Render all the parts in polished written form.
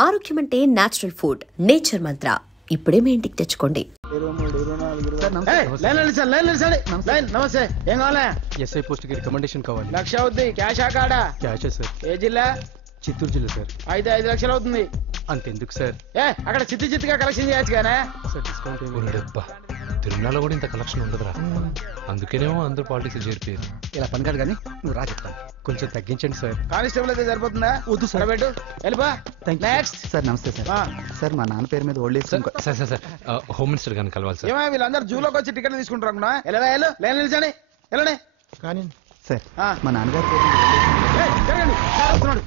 ఆరోగ్యం అంటే natural food. Nature మంత్ర ఇప్పుడే మీ ఇంటికి తెచ్చుకోండి. నమస్తే. ఏం కావాలా? ఎస్ఐ పోస్ట్ కి రికమెండేషన్ కావాలి. 1,00,000 అవుద్ది. క్యాషా కాడా? క్యాషే సార్. ఏ జిల్లా? చిత్తూరు జిల్లా సార్. అయితే 5 లక్షలు అవుతుంది. అంతెందుకు సార్? అక్కడ చిత్తుగా కలెక్షన్ చేయొచ్చు కానీ సార్ డిస్కౌంట్. తిరుమలలో కూడా ఇంత కలెక్షన్ ఉండదురా. అందుకేనేమో అందరూ పాలిటిక్స్ చేరిపోయారు. ఇలా పని కాదు కానీ నువ్వు రా చెప్తాను. కొంచెం తగ్గించండి సార్. కానిస్టేబుల్ అయితే సరిపోతుందా? వద్దు సార్. పెట్టు వెళ్ళిపా. నెక్స్ట్. సార్ నమస్తే సార్. సార్ మా నాన్న పేరు మీద old age sir sir sir sir home minister గారిని కలవాలి సార్. ఏమో వీళ్ళందరూ జూలోకి వచ్చి టికెట్ తీసుకుంటారు అనుకున్నా. వెళ్ళండి నిలిచండి. వెళ్ళండి కానీ సార్ మా నాన్నగారి పేరు మీద జరగండి. వస్తున్నాడు.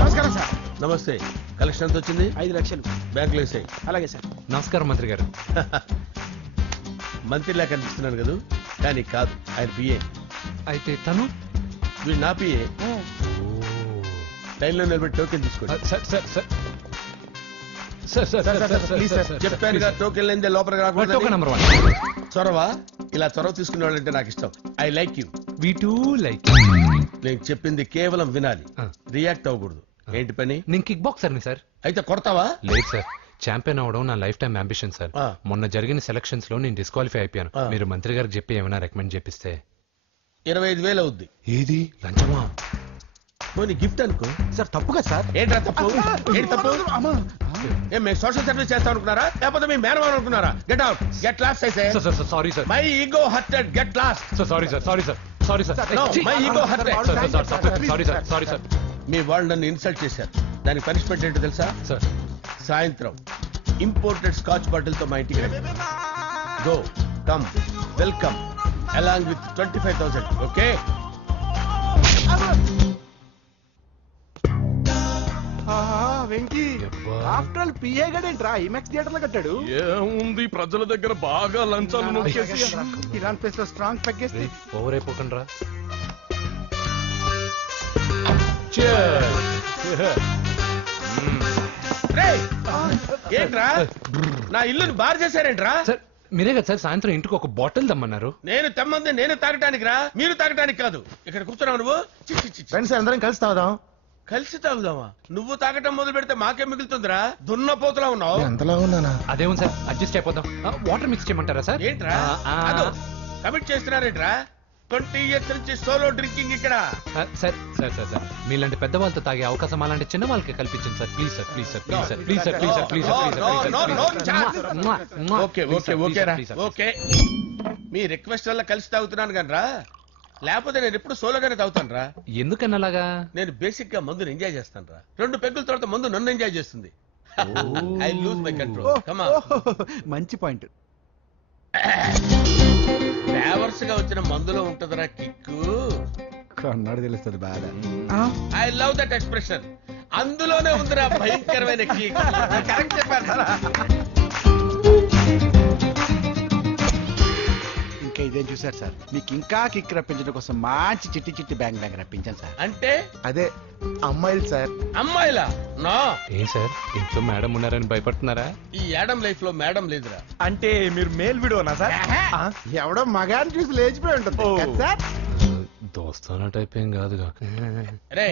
నమస్కారం సార్. నమస్తే. కలెక్షన్ ఎంత వచ్చింది? 5 లక్షలు బ్యాంకులో వేసాయి. అలాగే సార్. నమస్కారం మంత్రి గారు. మంత్రిలా కనిపిస్తున్నాను కదా, కానీ కాదు, ఆయన పిఏ. అయితే తను వీడు నా పిఏ. లైన్లో నిలబెట్టి టోకెన్ తీసుకోండి. సార్ సార్ సార్ చెప్పానుగా, టోకెన్ లేనిదే లోపలికి రాకూడదు. Token number 1. చొరవ. ఇలా చొరవ తీసుకునే వాళ్ళంటే నాకు ఇష్టం. I like you. We two like. నేను చెప్పింది కేవలం వినాలి, రియాక్ట్ అవ్వకూడదు. ఏంటి పని? నేను కిక్ బాక్సర్ని సార్. అయితే కొడతావా? లేదు సార్, ఛాంపియన్ అవడం నా లైఫ్ టైం అంబిషన్ సార్. మొన్న జరిగిన సెలక్షన్స్ లో నేను డిస్క్వాలిఫై అయిపోయాను. మీరు మంత్రి గారికి చెప్పి ఏమైనా రికమెండ్ చేపిస్తే. 25,000 అవుద్ది. ఏది లంచమా? పోనీ గిఫ్ట్ అనుకో. సార్ తప్పుగా సార్. ఏంట్రా తప్పు? ఏంటి తప్పు? ఏం మేము సోషల్ సర్వీస్ చేస్తాం అనుకున్నారా, లేకపోతే మీ మేనమాన్ అనుకున్నారా? Get out, get lost. అయితే sorry sir, my ego hurted, get lost. Sorry sir, sorry sir, sorry sir, my ego hurted. Sorry sir, sorry sir. మీ వాళ్ళు నన్ను ఇన్సల్ట్ చేశారు. దానికి పనిష్మెంట్ ఏంటో తెలుసా? సార్ సాయంత్రం ఇంపోర్టెడ్ స్కాచ్ బాటిల్ తో మా ఇంటికి రండి. Go come welcome along with 25,000. Okay? Venky after all PA గడేంట్రా ఇమెక్స్ థియేటర్ లో కట్టాడు. ఏముంది, ప్రజల దగ్గర బాగా లంచాలు నొక్కేసి ఇరాన్ ప్లేస్ లో స్ట్రాంగ్ తగ్గేస్తే ఓవర్ అయిపోకండి రా. ఏంట్రా నా ఇల్లుని బార్ చేశారేంట్రా? సార్ మీరే కదా సార్ సాయంత్రం ఇంటికి ఒక బాటిల్ దమ్మన్నారు. నేను తెమ్మంది నేను తాగటానికి రా, మీరు తాగటానికి కాదు. ఇక్కడ కూర్చున్నావు నువ్వు. ఫ్రెండ్స్ అందరం కలిసి తాగుదాం. కలిసి తాగుదామా? నువ్వు తాగటం మొదలు పెడితే మాకే మిగులుతుందిరా. దున్నపోతులా ఉన్నావు. ఎంతలా ఉన్నానా? అదేమో సార్ అడ్జస్ట్ అయిపోదాం. వాటర్ మిక్స్ చేయమంటారా సార్? ఏంట్రా కమిట్ చేస్తున్నారేంట్రా? 20 years నుంచి సోలో డ్రింకింగ్ ఇక్కడ. సార్ సార్ సార్ సార్ మీలాంటి పెద్ద వాళ్ళతో తాగే అవకాశం అలాంటి చిన్న వాళ్ళకి కల్పించండి sir. Please sir, please sir, please sir, please sir, please sir, please sir. Okay okay okay రా, ఓకే. మీ రిక్వెస్ట్ వల్ల కలిసి తాగుతున్నాను కానీ రా, లేకపోతే నేను ఎప్పుడు సోలోగానే తాగుతాను రా. ఎందుకన్నా అలాగా? నేను బేసిక్ గా మందుని ఎంజాయ్ చేస్తాను రా. 2 పెగ్గుల తర్వాత మందు నన్ను ఎంజాయ్ చేస్తుంది. I lose my control. Come on. మంచి పాయింట్. ఫ్లేవర్స్ గా వచ్చిన మందులో ఉంటదరా కిక్కు. కన్నాడు తెలుస్తుంది బాగా. I love that expression. అందులోనే ఉందిరా భయంకరమైన కిక్. కరెక్ట్ చెప్పారా? ఇంకా ఇదేం చూసారు సార్, మీకు ఇంకా కిక్ రప్పించడం కోసం మంచి చిట్టి చిట్టి బ్యాంగ్ రప్పించాను సార్. అంటే అదే అమ్మాయిలు సార్. అమ్మాయిలా? నా ఏం సార్ ఇంట్లో మేడం ఉన్నారని భయపడుతున్నారా? ఈ యాడమ్ లైఫ్ లో మేడం లేదురా. అంటే మీరు మేల్ విడోనా సార్? ఎవడో మగాన్ని చూసి లేచిపోయి ఉంటుంది సార్. దోస్తానా టైప్ ఏం కాదుగా. రే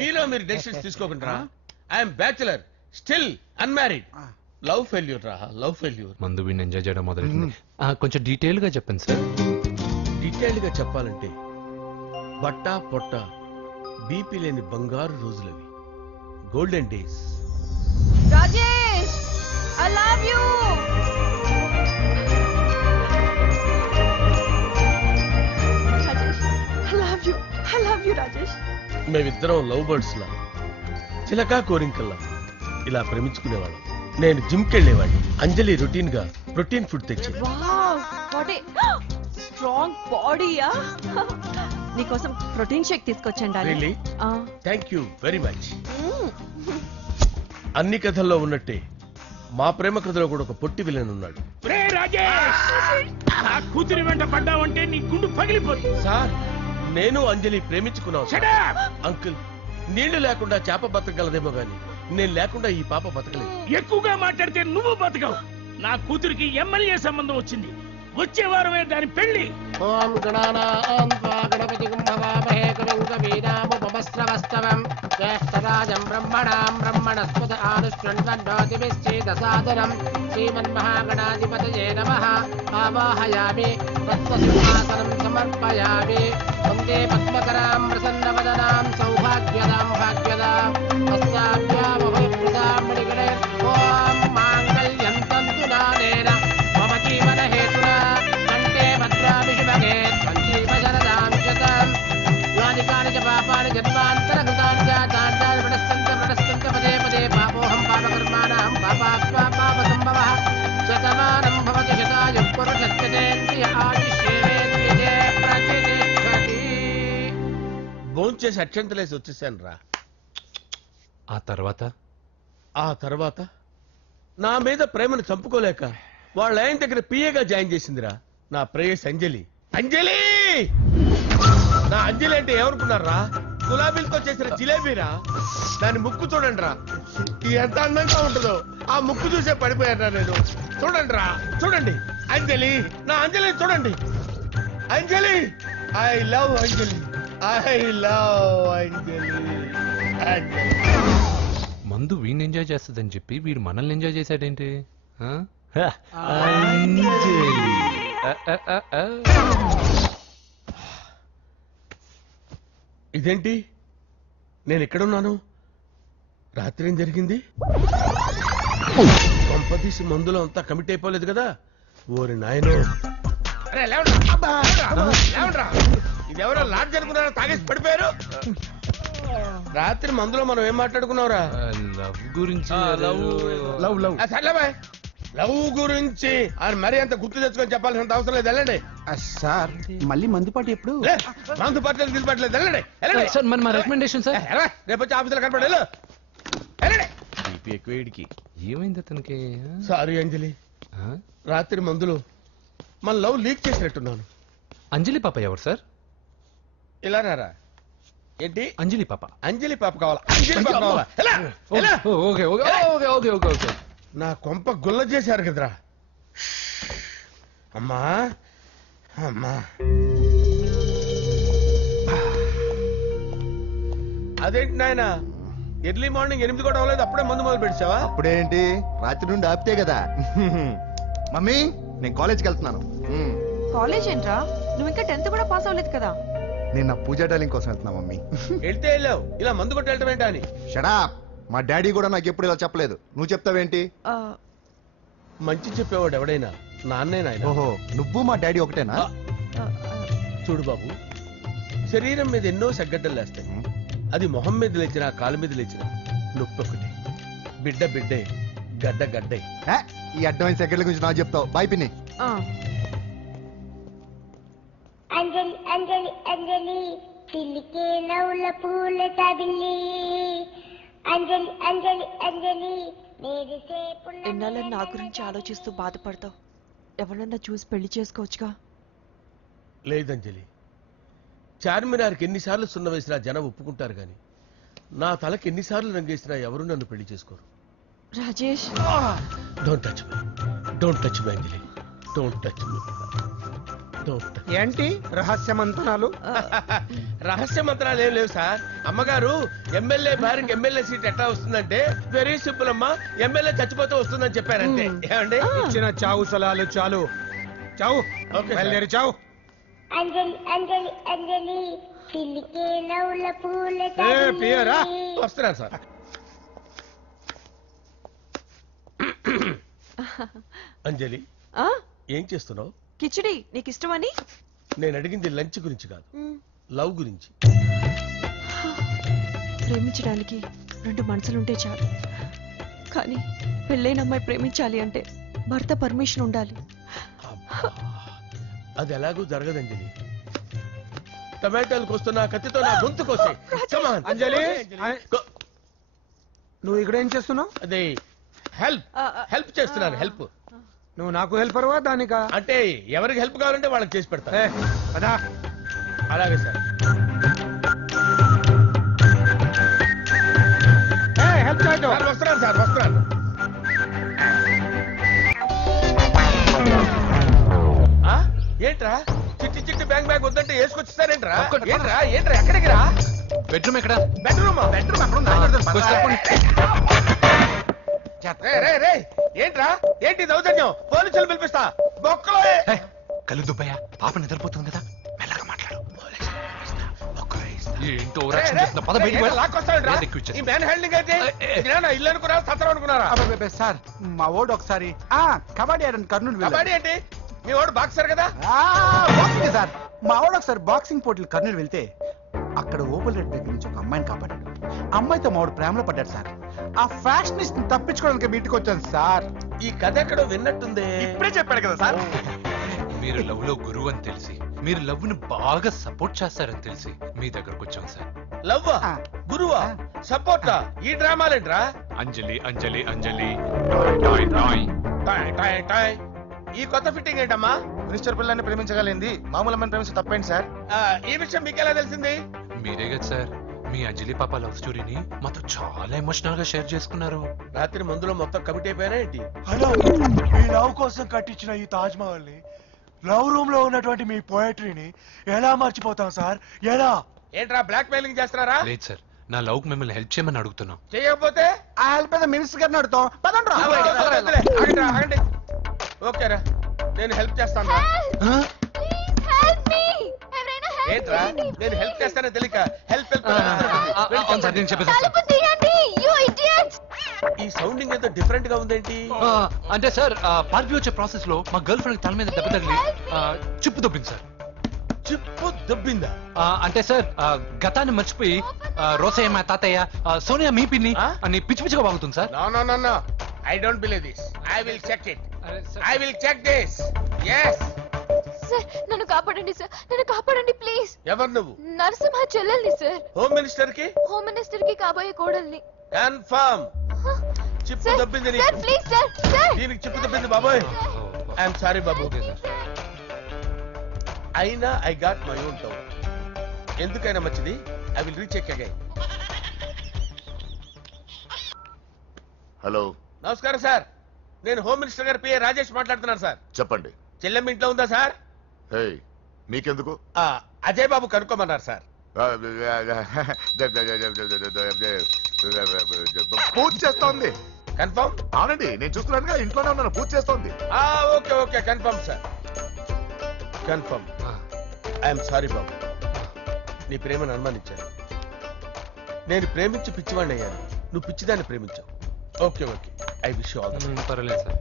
మీలో మీరు డెసిషన్స్ తీసుకోకుండా. I'm bachelor, still unmarried. Love failure రా, లవ్ ఫెయిల్యూర్. మందు వీడిని ఎంజాయ్ చేయడం మొదలైంది. కొంచెం డీటెయిల్ గా చెప్పండి సార్. డీటెయిల్డ్ గా చెప్పాలంటే బట్టా పొట్ట బీపీ లేని బంగారు రోజులవి, golden days. Rajesh, I love you. Rajesh, I love you, Rajesh. మేమిద్దరం లవ్ బర్డ్స్ లా, చిలకా కోరింకల్లా ఇలా ప్రేమించుకునేవాళ్ళం. నేను జిమ్ కెళ్ళేవాడిని. అంజలి రొటీన్ గా ప్రోటీన్ ఫుడ్ తెచ్చి. వావ్, వాట్ ఏ స్ట్రాంగ్ బాడీయా. నీకోసం ప్రోటీన్ షేక్ తీసుకొచ్చండి. Really? Thank you very much. అన్ని కథల్లో ఉన్నట్టే మా ప్రేమ కథలో కూడా ఒక పొట్టి విలన్ ఉన్నాడు. కూతురి వెంట పడ్డావంటే నీ గుండు పగిలిపోతుంది. సార్ నేను అంజలి ప్రేమించుకున్నాను. అంకుల్, నీళ్లు లేకుండా చేప బతకగలదేమో గాని నేను లేకుండా ఈ పాప బతకలేదు. ఎక్కువగా మాట్లాడితే నువ్వు బతకవు. నా కూతురికి ఎమ్మెల్యే సంబంధం వచ్చింది. వచ్చే వారమే దాని పెళ్లి. ఓం గణానాం గణపతిం భవామహే కవిం కవీనాముపమస్రవస్తవం జ్యేష్ఠరాజం బ్రహ్మణాం బ్రహ్మణస్పద ఆనుష్ణ్వన్నోతిభిశ్చేదసాదనం శ్రీమన్మహాగణాధిపతయే నమః. ఆవాహయామి తత్వసింహాసనం సమర్పయామి. వందే పద్మకరాం ప్రసన్నవదనాం సౌభాగ్యదాం భాగ్యదాం హస్తాభ్యామభయప్రదాం మణిగణే. ఓం మాంగళ్యం తంతు నానేన మమ జీవన హేతునా కంఠే భద్రామి శుభగే సంజీవశరదాం శతం. యాని కాని చ పాపాని జన్మాంతరకృతాని చ తాని ప్రణశ్యంత పదే పదే పాపోహం పాపకర్మాణం పాపాత్మా పాపసంభవః. శతమానం భవతి శతాయుః పురుషస్యేంద్రియ ఆయుష్యేంద్రియే ప్రతిష్టతి. భోంచేసి అక్షంతలేసి వచ్చేసాను రా. ఆ తర్వాత నా మీద ప్రేమను చంపుకోలేక వాళ్ళ ఆయన దగ్గర పిఏగా జాయిన్ చేసిందిరా నా ప్రేయస్ అంజలి. అంజలి నా అంజలి అంటే ఏమనుకున్నారా? గులాబీలతో చేసిన జిలేబీరా. దాని ముక్కు చూడండి రా, ఎంత అందంగా ఉంటుందో. ఆ ముక్కు చూసే పడిపోయారా నేను. చూడండి రా, చూడండి అంజలి, నా అంజలి చూడండి. Anjali, I love Anjali, I love Anjali. మందు వీడిని ఎంజాయ్ చేస్తుందని చెప్పి వీడు మనల్ని ఎంజాయ్ చేశాడేంటి? ఇదేంటి, నేను ఎక్కడున్నాను? రాత్రి ఏం జరిగింది? కొంపదీసి మందులో అంతా కమిట్ అయిపోలేదు కదా? ఓరి నాయనో, ఇదెవరో లాడ్జ్ అనుకున్నారా? తాగేసి పడిపోయారు. రాత్రి మందులో మనం ఏం మాట్లాడుకున్నావురా? లవ్ గురించి. లవ్ గురించి అని మరీ అంత గుర్తు తెచ్చుకొని చెప్పాల్సినంత అవసరం లేదు. వెళ్ళండి సార్ మళ్ళీ మందుపాటి ఎప్పుడు? మందు పట్టలేదు గిల్పట్లేదు. వెళ్ళండి వెళ్ళండి. సార్ మరి మా రికమెండేషన్ సార్. రేపు వచ్చి ఆఫీసులో కనపడి వెళ్ళు. ఏమైంది అతనికి? సారీ అంజలి, రాత్రి మందులో మన లవ్ లీక్ చేసినట్టున్నాను. అంజలి పాప ఎవరు సార్? ఇలా రారా. ఏంటి అంజలి పాప? అంజలి పాప కావాలా? అంజలి పాప కావాలా? ఎలా? ఎలా? Okay okay okay okay okay okay. నా కొంప గుల్ల చేశారు కదరా. అమ్మా అమ్మా, అదేంటి నాయన, ఎర్లీ మార్నింగ్ 8 కూడా అవ్వలేదు, అప్పుడే మందు మొదలు పెడిచావా? అప్పుడేంటి, రాత్రి నుండి ఆపితే కదా. మమ్మీ నేను కాలేజ్కి వెళ్తున్నాను. కాలేజ్ ఏంట్రా? నువ్వు ఇంకా 10th కూడా పాస్ అవ్వలేదు కదా. నేను నా పూజా డాలింగ్ కోసం వెళ్తున్నా మమ్మీ. వెళ్తే వెళ్ళావు, ఇలా మందు కొట్టి వెళ్ళటం ఏంటా అని. షడా, మా డాడీ కూడా నాకు ఎప్పుడు ఇలా చెప్పలేదు. నువ్వు చెప్తావేంటి? మంచి చెప్పేవాడు ఎవడైనా నాన్నే నాయన. ఓహో, నువ్వు మా డాడీ ఒకటేనా? చూడు బాబు, శరీరం మీద ఎన్నో సగ్గడ్డలు లేస్తాయి. అది మొహం మీద లేచినా కాలు మీద లేచినా నొప్పి ఒకటి. బిడ్డ బిడ్డే, గడ్డ గడ్డే. ఈ అడ్వాన్స్ సెకండ్ల గురించి నాకు చెప్తావు. బాయ్ పిన్ని. అంజలి అంజలి అంజలి పిల్లికే నవ్వుల పూల తబిల్లి. అంజలి అంజలి అంజలి ఎన్నాళ్ళ నా గురించి ఆలోచిస్తూ బాధపడతావు. ఎవరన్నా చూసి పెళ్లి చేసుకోవచ్చుగా. లేదంజలి, చార్మినార్కి ఎన్నిసార్లు సున్న వేసినా జనం ఒప్పుకుంటారు గాని నా తలకి ఎన్నిసార్లు రంగేసినా ఎవరు నన్ను పెళ్లి చేసుకోరు. Rajesh, don't touch me, don't touch me Anjali, don't touch me. ఏంటి రహస్య మంత్రాలు? రహస్య మంత్రాలు ఏం లేవు సార్. అమ్మగారు ఎమ్మెల్యే భార్యకి ఎమ్మెల్యే సీట్ ఎట్లా వస్తుందంటే వెరీ సింపుల్ అమ్మా, ఎమ్మెల్యే చచ్చిపోతే వస్తుందని చెప్పారంటే. ఏమండి, ఇచ్చిన చావు సలాలు చాలు. చావు, బయలుదేరి చావు. అంజలి అంజలి అంజలి పిల్లికే నవ్వుల పూల పియరా వస్తున్నారు సార్. అంజలి, ఏం చేస్తున్నావు? కిచిడి నీకు ఇష్టమని. నేను అడిగింది లంచ్ గురించి కాదు, లవ్ గురించి. ప్రేమించడానికి 2 మనసులుంటే చాలు, కానీ పెళ్ళైన అమ్మాయి ప్రేమించాలి అంటే భర్త పర్మిషన్ ఉండాలి. అది ఎలాగూ జరగదంజలి. టమాటాలు కోస్తున్నా కత్తితో నా గొంతు కోసే. అంజలి, నువ్వు ఇక్కడ ఏం చేస్తున్నావు? అదే హెల్ప్ చేస్తున్నాను. హెల్ప్. నువ్వు నాకు హెల్పర్వా దానికా? అంటే ఎవరికి హెల్ప్ కావాలంటే వాళ్ళకి చేసి పెడతా. అదా అలాగే సార్. హెల్ప్ చేయటం. వస్తున్నాను సార్, వస్తున్నాను. ఏంట్రా చిట్టి చిట్టి బ్యాంగ్ బ్యాగ్ వద్దంటే వేసుకొచ్చిస్తారేంట్రా? ఏంట్రా ఏంట్రా ఎక్కడికి రా? బెడ్రూమ్ ఎక్కడ? బెడ్రూమ్ అక్కడ రే ఏంట్రా ఏంటి దౌర్జన్యం? పోలీసులు పిలిపిస్తా బొక్కలో. కళ్ళు దుబ్బయ్యా, పాప నిద్రపోతుంది కదా, మెల్లగా మాట్లాడు. ఏంటో ఓవరాక్షన్ చేస్తున్నా. పద బయటికి వెళ్ళు. లాక్కొస్తాడు నేను ఎక్కువ ఇచ్చేస్తా. ఈ మ్యాన్ హ్యాండింగ్ అయితే ఇదేనా ఇల్లు అనుకున్నారా సత్రం అనుకున్నారా? అబ్బబ్బబ్బే, సార్ మా ఓడు ఒకసారి కబడ్డీ ఆడని కర్నూలు కబడ్డీ ఏంటి? మీ వాడు బాక్సర్ కదా? Boxing sir. మా ఓడు ఒకసారి బాక్సింగ్ పోటీలు కర్నూలు వెళ్తే అక్కడ ఓపెల్ రెడ్ దగ్గర నుంచి ఒక అమ్మాయిని కాపాడాడు. అమ్మాయితో మా వాడు ప్రేమలో పడ్డాడు సార్. ఆ ఫ్యాషనిస్ట్ తప్పించుకోవడానికి మీటికి వచ్చాను సార్. ఈ కథ ఎక్కడో విన్నట్టుంది. ఇప్పుడే చెప్పాడు కదా సార్. మీరు లవ్ లో గురువు అని తెలిసి, మీరు లవ్ ని బాగా సపోర్ట్ చేస్తారని తెలిసి మీ దగ్గరకు వచ్చాం సార్. లవ్వా గురువా సపోర్టా? ఈ డ్రామాలేంట్రా? అంజలి అంజలి అంజలి టాయ్ టాయ్ టాయ్ టాయ్ టాయ్. ఈ కొత్త ఫిట్టింగ్ ఏంటమ్మా? మినిస్టర్ పిల్లల్ని ప్రేమించగలిగింది మామూలు అమ్మని ప్రేమించి తప్పేంటి సార్? ఈ విషయం మీకెలా తెలిసింది? మీరే కదా సార్ మీ అంజలి పాప లవ్ స్టోరీని మాతో చాలా ఎమోషనల్ గా షేర్ చేసుకున్నారు. రాత్రి మందులో మొత్తం కమిటీ అయిపోయారా ఏంటి? హలో, మీ లవ్ కోసం కట్టించిన ఈ తాజ్ మహల్ ని, లవ్ రూమ్ లో ఉన్నటువంటి మీ పోయట్రీని ఎలా మర్చిపోతాం సార్? ఎలా? ఏంట్రా బ్లాక్ మెయిలింగ్ చేస్తున్నారా? లేదు సార్, నా లవ్ కు మిమ్మల్ని హెల్ప్ చేయమని అడుగుతున్నాం. చేయకపోతే ఆ హెల్ప్ ఏదో మినిస్టర్ గారిని అడుగుతాం. పదండి రా. ఆగండి ఆగండి. ఓకేరా, నేను హెల్ప్ చేస్తాను. ఏంట్రా నేను హెల్ప్ చేస్తానో తెలియక హెల్ప్ అవును సార్, నేను చెప్పేసి ఈ సౌండింగ్ ఏదో డిఫరెంట్ గా ఉందేంటి? అంటే సార్ పార్టీ వచ్చే ప్రాసెస్ లో మా గర్ల్ ఫ్రెండ్ తల మీద దెబ్బ తగిలి చిప్పు దొబ్బింది సార్. చిప్పు దొబ్బిందా? అంటే సార్ గతాన్ని మర్చిపోయి రోసయ్య మా తాతయ్య సోనియా మీ పిన్ని అని పిచ్చి పిచ్చిగా బాగుతుంది sir. No I don't believe this. I will check it. I will check this. yes sir నన్ను కాపాడండి సార్, నన్ను కాపాడండి ప్లీజ్. ఎవరు నువ్వు? నరసింహ చెల్లెల్ని సార్. హోమ్ మినిస్టర్ కి? హోమ్ మినిస్టర్ కి కాబోయే కోడల్ని. కన్ఫర్మ్ చిప్పు దొబ్బింది సార్ ప్లీజ్ సార్. సార్ దీనికి చిప్పు దొబ్బింది బాబోయ్. ఐఎమ్ సారీ బాబు. అయినా I got my own town. ఎందుకైనా మంచిది I will recheck again. Hello, నమస్కారం సార్, నేను హోమ్ మినిస్టర్ గారి పిఏ రాజేష్ మాట్లాడుతున్నాను సార్. చెప్పండి. చెల్లెమ్మ ఇంట్లో ఉందా సార్? హే, మీకెందుకు? అజయ్ బాబు కనుక్కోమన్నారు సార్. పూజ చేస్తోంది. కన్ఫర్మ్? అవునండి, నేను చూస్తున్నానుగా, ఇంట్లోనే ఉన్నాను, పూజ చేస్తోంది. Okay okay confirm sir. Confirm. I'm sorry బాబు, నీ ప్రేమను అనుమానించాను. నేను ప్రేమించి పిచ్చివాడిని అయ్యాను, నువ్వు పిచ్చిదాన్ని ప్రేమించావు. Okay okay, I wish you all the best. పర్వాలేదు సార్.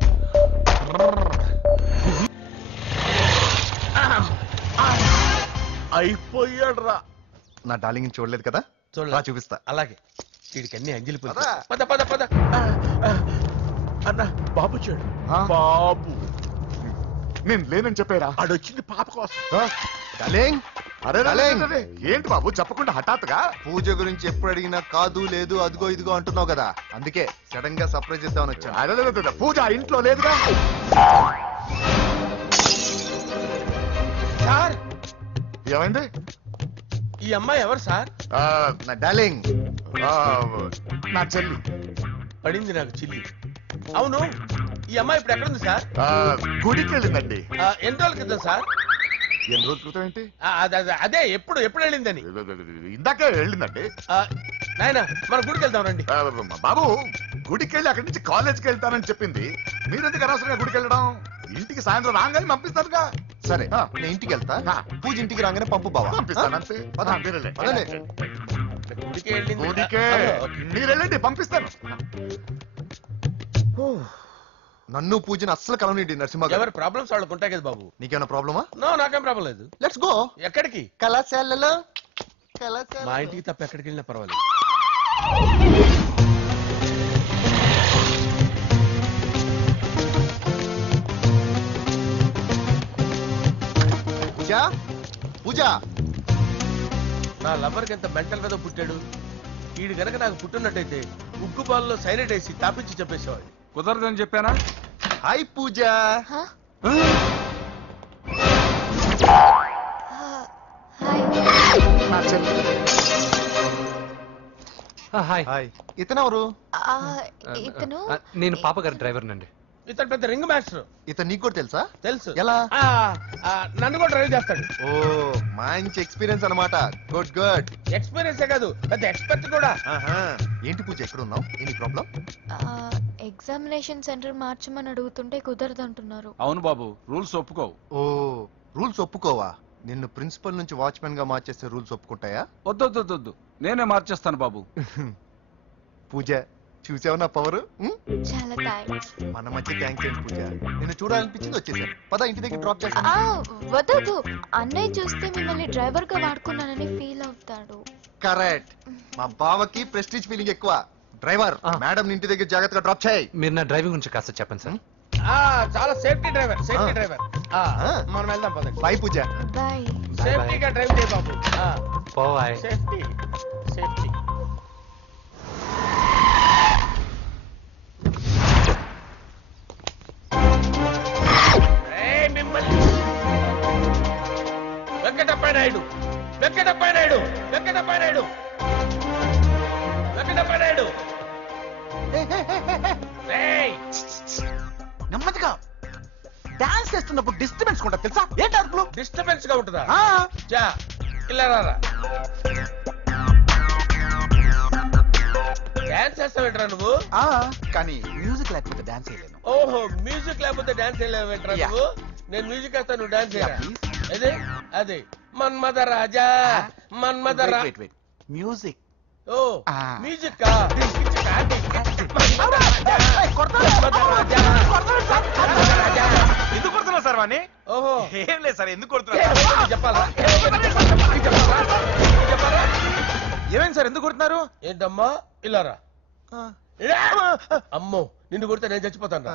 అయిపోయాడు రా. నా డార్లింగ్ చూడలేదు కదా, చూడలే. చూపిస్తా. అలాగే, వీడికి అన్ని అంజలి పూలు. పద. పద పద పద. అన్న బాబు చూడు. బాబు నేను లేనని చెప్పారా? ఆడొచ్చింది పాప కోసం. డార్లింగ్, అరే డార్లింగ్. ఏంటి బాబు చెప్పకుండా హఠాత్తుగా? పూజ గురించి ఎప్పుడు అడిగినా కాదు లేదు అదిగో ఇదిగో అంటున్నావు కదా, అందుకే సడన్ గా సర్ప్రైజ్ ఇద్దామని వచ్చాను. అరే పూజ ఇంట్లో లేదుగా. సార్ ఏమైంది? ఈ అమ్మాయి ఎవరు సార్? నా డార్లింగ్, నా చెల్లి. పడింది నాకు చిల్లి. అవును, ఈ అమ్మాయి ఇప్పుడు ఎక్కడుంది సార్? గుడికి వెళ్ళిందండి. ఎన్ని రోజుల క్రితం సార్? ఎన్ని రోజుల క్రితం ఏంటి? అదే ఎప్పుడు ఎప్పుడు వెళ్ళిందని. ఇందాకే వెళ్ళిందండి. నాయన మన గుడికి వెళ్దాం రండి. బాబు గుడికి వెళ్ళి అక్కడి నుంచి కాలేజ్కి వెళ్తానని చెప్పింది. మీరెందుకు అనవసరంగా గుడికి వెళ్ళడం? ఇంటికి సాయంత్రం రాగానే పంపిస్తానుగా. సరే నేను ఇంటికి వెళ్తా, పూజ ఇంటికి రాగానే పంపు బావా. పంపిస్తాను అంతే. గుడికి వెళ్ళింది. గుడికే మీరు వెళ్ళండి, పంపిస్తాను. నన్ను పూజను అస్సలు కలవనిండి నరసింహ గారు. ఎవరి ప్రాబ్లమ్స్ వాళ్ళకు ఉంటాయి కదా బాబు. నీకేమైనా ప్రాబ్లమా? నో, నాకేం ప్రాబ్లం లేదు. Let's go. ఎక్కడికి? కళాశాలలో. మా ఇంటికి తప్ప ఎక్కడికి వెళ్ళినా పర్వాలేదు. పూజ, పూజ. నా లవర్కి ఎంత మెంటల్ మీద పుట్టాడు. వీడు గనక నాకు పుట్టినట్టయితే ఉగ్గు బాల్లో సైలెంట్ వేసి తాపించి చెప్పేసేవాడు. కుదరదని చెప్పానా? హాయ్ పూజ. హాయ్. హాయ్. ఇతనెవరు? ఇతను నేను పాప గారి డ్రైవర్ నండి. ఇతను పెద్ద రింగ్ మాస్టర్. ఇతను నీకు కూడా తెలుసా? తెలుసు. ఎలా? నన్ను కూడా డ్రైవ్ చేస్తాడు. ఓ మంచి ఎక్స్పీరియన్స్ అన్నమాట. Good good. ఎక్స్పీరియన్స్ కాదు, పెద్ద ఎక్స్పర్ట్ కూడా. ఏంటి పూజ ఎక్కడ ఉన్నావు? ఏంటి ప్రాబ్లం? ఎగ్జామినేషన్ సెంటర్ మార్చమని అడుగుతుంటే కుదరదంటున్నారు. అవును బాబు, రూల్స్ ఒప్పుకోవు. ఓ రూల్స్ ఒప్పుకోవా? నిన్ను ప్రిన్సిపల్ నుంచి వాచ్మెన్ గా మార్చేస్తే రూల్స్ ఒప్పుకుంటాయా? వద్దు, నేనే మార్చేస్తాను బాబు. పూజ చూసావు నా పవర్? చాలా థాంక్స్. మన మధ్య థ్యాంక్స్ ఏంటి పూజ? నిన్ను చూడాలనిపించింది వచ్చేసాను. పద ఇంటి దగ్గర డ్రాప్ చేస్తాను. వద్దు, అన్నయ్య చూస్తే మిమ్మల్ని డ్రైవర్ గా వాడుకున్నానని ఫీల్ అవుతాడు. కరెక్ట్. మా బావకి ప్రెస్టీజ్ ఫీలింగ్ ఎక్కువ. డ్రైవర్ మేడం ఇంటి దగ్గర జాగ్రత్తగా డ్రాప్ చేయి. మీరు నా డ్రైవింగ్ గురించి కాస్త చెప్పండి సార్. చాలా సేఫ్టీ డ్రైవర్. మనం వెళ్దాం పదండి. బై పూజ. బై. సేఫ్టీగా డ్రైవ్ చేయ బాబు. బాయ్. సేఫ్టీ. వెంకటప్ప నాయుడు. నెమ్మదిగా డాన్స్ చేస్తున్నప్పుడు డిస్టర్బెన్స్ ఉంటా తెలుసా? ఏంటి అరుపులు? డిస్టర్బెన్స్ గా ఉంటుందా? ఇలా రారా. డాన్స్ చేస్తావేంట్రా నువ్వు? కానీ మ్యూజిక్ లేకపోతే డాన్స్ చేయలేను. ఓహో, మ్యూజిక్ లేకపోతే డాన్స్ చేయలేవేంట్రా నువ్వు? నేను మ్యూజిక్ వేస్తాను, నువ్వు డాన్స్ చేయరా? అదే మన్మద రాజా. మ్యూజిక్. ఓ మ్యూజిక్. ఎందుకు కొడుతున్నా సార్ వాణ్ణి? ఓహో ఏం లేదు సార్, ఎందుకు కొడుతున్నారు చెప్పాలా? ఏమైంది సార్, ఎందుకు కొడుతున్నారు? ఏంటమ్మా ఇలారా. అమ్మో, నిన్ను కొడితే నేను చచ్చిపోతాను.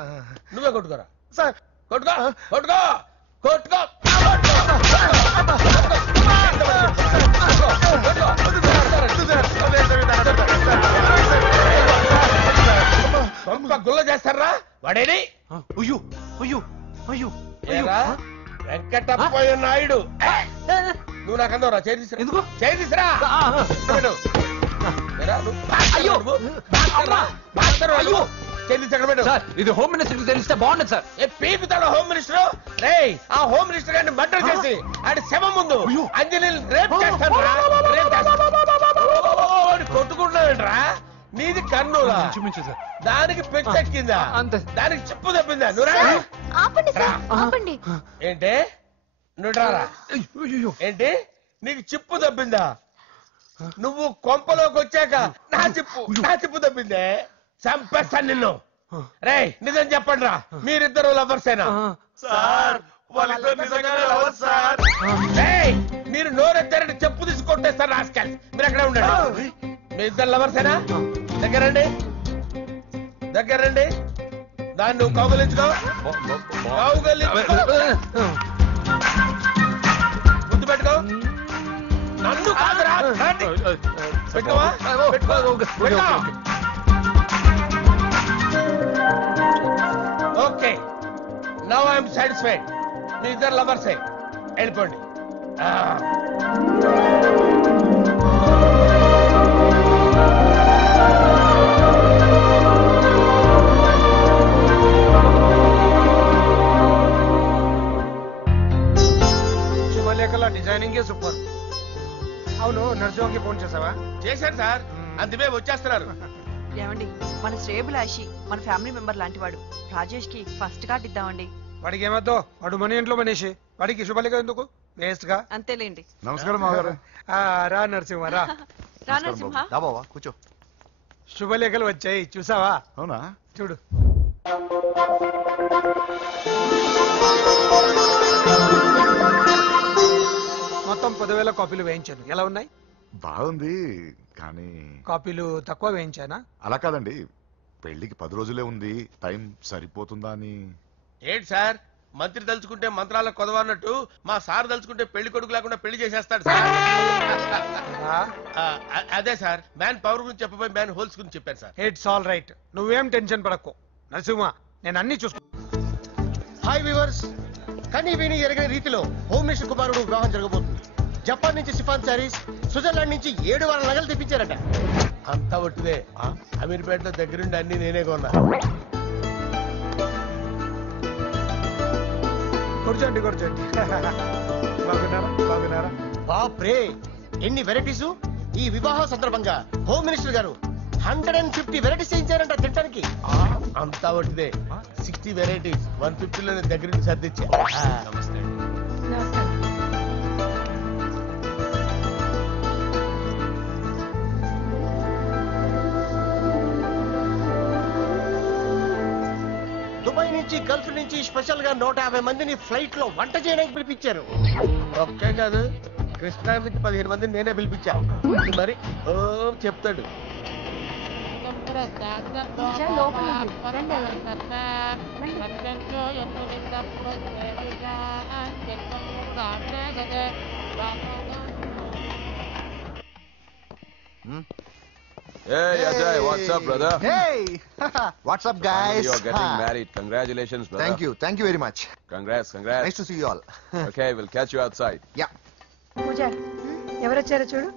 నువ్వే కొట్టుకోరా సార్. కొట్టుకో. గుల్ల చేస్తారా వాడేని? వెంకటప్పయ్య నాయుడు. నువ్వు నాకు అందవరా? చేసిరా. ఇది హోమ్ మినిస్టర్ తెలిస్తే బాగుండదు సార్. పీకుతాడు హోమ్ మినిస్టర్. ఆ హోమ్ మినిస్టర్ గారిని మర్డర్ చేసి ఆడి శవం ముందు అంజలి రేప్ చేస్తాను. కొట్టుకుంటున్నావేంట్రా? నీది కన్నులా? దానికి పెచ్చెక్కిందా? దానికి చెప్పు తప్పిందా? ఏంటి నువ్వు రారా? ఏంటి నీకు చిప్పు తప్పిందా? నువ్వు కొంపలోకి వచ్చాక నా చిప్పు తప్పిందే. చంపేస్తాను నిన్ను. రేయ్ నిజం చెప్పండి రా, మీరిద్దరు లవర్సేనా? మీరు నోరెత్తారంటే చెప్పు తీసి కొట్టేస్తారు రాస్కల్. మీరు ఎక్కడ ఉండండి. మీ ఇద్దరు లవర్సేనా? దగ్గరండి. దాన్ని నువ్వు కౌగలించుకో. గుర్తు పెట్టుకో. నన్ను కాదురా. పెట్టుకోవా? Okay, now I'm satisfied. మీ ఇద్దరు లవర్సే, వెళ్ళిపోండి. శుభలేఖల డిజైనింగ్ సూపర్. అవును, నర్సింహకి ఫోన్ చేసావా? చేశాను సార్, అందుకే వచ్చేస్తున్నారు. ఏమండి, మన శ్రేయభిలాషి మన ఫ్యామిలీ మెంబర్ లాంటి వాడు. రాజేష్ కి ఫస్ట్ కార్డ్ ఇద్దామండి. వాడికి ఏమద్దో, వాడు మన ఇంట్లో మనిషి. వాడికి శుభలేఖ ఎందుకు? వేస్ట్ గా. అంతేలేండి. నమస్కారం మామగారు. రా నరసింహ రా. రా నరసింహ. కూర్చో. శుభలేఖలు వచ్చాయి, చూసావా? అవునా? చూడు. మొత్తం 10,000 కాపీలు వేయించాను. ఎలా ఉన్నాయి? బాగుంది, కానీ కాపీలు తక్కువ వేయించానా? అలా కాదండి, పెళ్లికి 10 రోజులే ఉంది, టైం సరిపోతుందా అని. ఏంటి సార్, మంత్రి తలుచుకుంటే మంత్రాలకు కొదవన్నట్టు మా సార్ తలుచుకుంటే పెళ్లి కొడుకు లేకుండా పెళ్లి చేసేస్తాడు సార్. అదే సార్, మ్యాన్ పవర్ గురించి చెప్పబోయి మ్యాన్ హోల్స్ గురించి చెప్పారు సార్. ఇట్స్ ఆల్ రైట్, నువ్వేం టెన్షన్ పడకు నరసింహ, నేను అన్ని చూసుకో. హాయ్ వ్యూవర్స్, కానీ వీని ఎరగని రీతిలో హోమ్ మినిస్టర్ కుమారుడు వివాహం జరగబోతుంది. జపాన్ నుంచి సిఫాన్ శారీస్, స్విట్జర్లాండ్ నుంచి 7 వారాల నగలు తెప్పించారట. అంతా ఒట్టిదే. అమీర్పేటలో దగ్గరుండి అన్ని నేనే కొన్నా. కూర్చోండి కూర్చోండి. బాగున్నారా? బాప్రే, ఎన్ని వెరైటీస్! ఈ వివాహ సందర్భంగా హోమ్ మినిస్టర్ గారు 150 వెరైటీస్ చేయించారంట తినడానికి. అంతా ఒకటిదే. 60 వెరైటీస్ 150లో దగ్గర నుంచి సర్దిచ్చా. దుబాయ్ నుంచి గల్ఫ్ నుంచి స్పెషల్ గా 150 మందిని ఫ్లైట్ లో వంట చేయడానికి పిలిపించారు. ఒకే కాదు, కృష్ణా నుంచి 15 మందిని నేనే పిలిపించా. మరి ఓ చెప్తాడు. Hey Ajay, what's up, brother? Hey, what's up, guys? You're getting married. Congratulations, brother. Thank you very much. Congrats. Nice to see you all. Okay, we'll catch you outside. Yeah. పూజ, ఎవరొచ్చారో చూడు.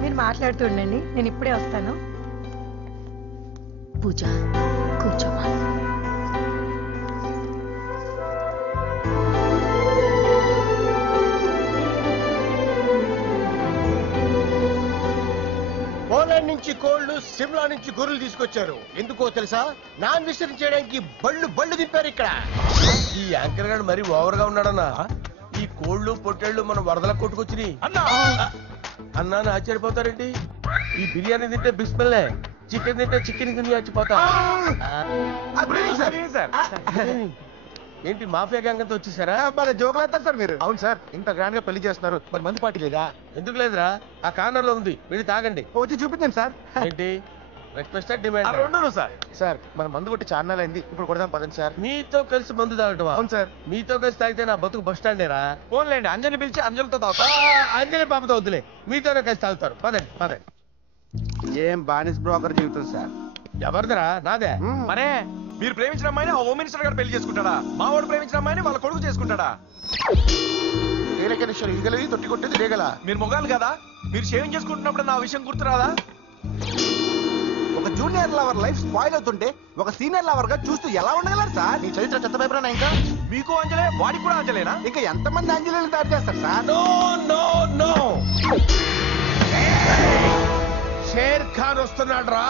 మీరు మాట్లాడుతుండండి, నేను ఇప్పుడే వస్తాను. పూజ కూర్చోమా. పోలాండ్ నుంచి కోళ్లు, సిమ్లా నుంచి గొర్రెలు తీసుకొచ్చారు. ఎందుకో తెలుసా? నాన్ విసిరి చేయడానికి బళ్ళు దింపారు ఇక్కడ. ఈ యాంకర్ గారు మరి ఓవర్ గా ఉన్నాడన్నా. ఈ కోళ్లు పొట్టేళ్లు మన వరదల కొట్టుకొచ్చినాయి అన్నా ఆశ్చర్యపోతారేంటి? ఈ బిర్యానీ తింటే బిస్మిల్లే, చికెన్ తింటే చికెన్ కింద చచ్చిపోతా. ఏంటి మాఫియా గ్యాంగ్ అంతా వచ్చేసారా? మన జోకులు సార్ మీరు. అవును సార్, ఇంత గ్రాండ్ గా పెళ్లి చేస్తున్నారు, మరి మందు పార్టీ లేదా? ఎందుకు లేదురా, ఆ కార్నర్ లో ఉంది, వెళ్ళి తాగండి. వచ్చి చూపించండి సార్. ఏంటి రిక్వెస్ట్ డిమాండ్? రెండు సార్. సార్ మన మందు కొట్టి చార్నాలు అయింది, ఇప్పుడు కొడదాం పదండి సార్. మీతో కలిసి మందు తాగటం? అవును సార్. మీతో కలిసి తాగితే నా బతుకు బస్ స్టాండేరా? ఫోన్లేండి, అంజలి పిలిచి అంజలితో తాగుతా. అంజలి పాపతో వద్దులే, మీతోనే కలిసి తాగుతారు. పదండి. ఏం బానిస్ బ్రోకర్ జీవితం సార్. ఎవరిదిరా? నాదే. మరే మీరు ప్రేమించిన అమ్మాయిని ఆ హోమ్ మినిస్టర్ గారు పెళ్లి చేసుకుంటాడా? మా వాడు ప్రేమించిన అమ్మాయిని వాళ్ళ కొడుకు చేసుకుంటాడా? ఈగలవి తొట్టి కొట్టేది రేగల. మీరు మొగాలు కదా, మీరు షేవింగ్ చేసుకుంటున్నప్పుడు నా విషయం గుర్తురాదా? ఒక జూనియర్ లవర్ లైఫ్ స్పాయిల్ అవుతుంటే ఒక సీనియర్ లవర్ గా చూస్తూ ఎలా ఉండగలరు సార్? మీ చరిత్ర చెత్త పేపరేనా? ఇంకా మీకు అంజలే, వాడికి కూడా అంజలేనా? ఇంకా ఎంతమంది అంజలీలు తయారు చేస్తారు సార్? నో షేర్ ఖాన్ వస్తున్నాడు రా,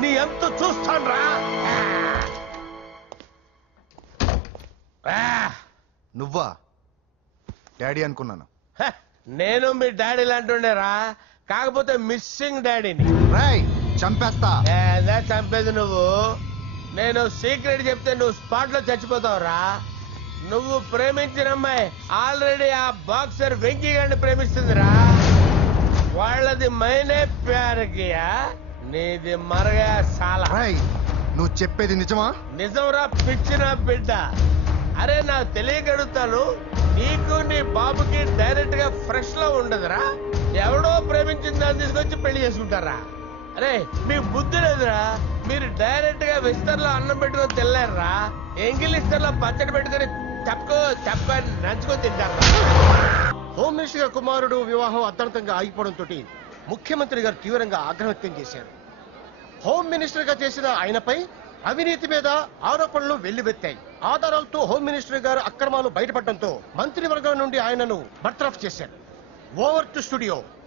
నీ ఎంత చూస్తాను రా. నువ్వా? డాడీ అనుకున్నాను. నేను మీ డాడీ లాంటి కాకపోతే మిస్సింగ్ డాడీని. చంపేస్తా. చంపేది నువ్వు. నేను సీక్రెట్ చెప్తే నువ్వు స్పాట్ లో చచ్చిపోతావురా. నువ్వు ప్రేమించిన అమ్మాయి ఆల్రెడీ ఆ బాక్సర్ వెంకీ గారిని ప్రేమిస్తుందిరా. వాళ్ళది మైనే ప్యార్ కియా, నీది మరగా సాలా. నువ్వు చెప్పేది నిజమా? నిజంరా పిచ్చిన బిడ్డ. అరే నాకు తెలియగడుగుతాను, నీకు నీ బాబుకి డైరెక్ట్ గా ఫ్రెష్ లో ఉండదురా. ఎవడో ప్రేమించిన దాన్ని తీసుకొచ్చి పెళ్లి చేసుకుంటారా? అరే మీ బుద్ధి లేదురా. మీరు డైరెక్ట్ గా విస్తర్లో అన్నం పెట్టుకొని తినలేరురా. ఎంగిల్ ఇస్తర్లో పచ్చడి పెట్టుకుని తప్ప నంచుకొని తింటారా? హోమ్ మినిస్టర్ గారి కుమారుడు వివాహం అర్థంతంగా ఆగిపోవడంతో ముఖ్యమంత్రి గారు తీవ్రంగా ఆగ్రహం వ్యక్తం చేశారు. హోమ్ మినిస్టర్ గా చేసిన ఆయనపై అవినీతి మీద ఆరోపణలు వెల్లువెత్తాయి. ఆధారాలతో హోమ్ మినిస్టర్ గారు అక్రమాలు బయటపడడంతో మంత్రివర్గం నుండి ఆయనను బర్తరఫ్ చేశారు. Over to studio.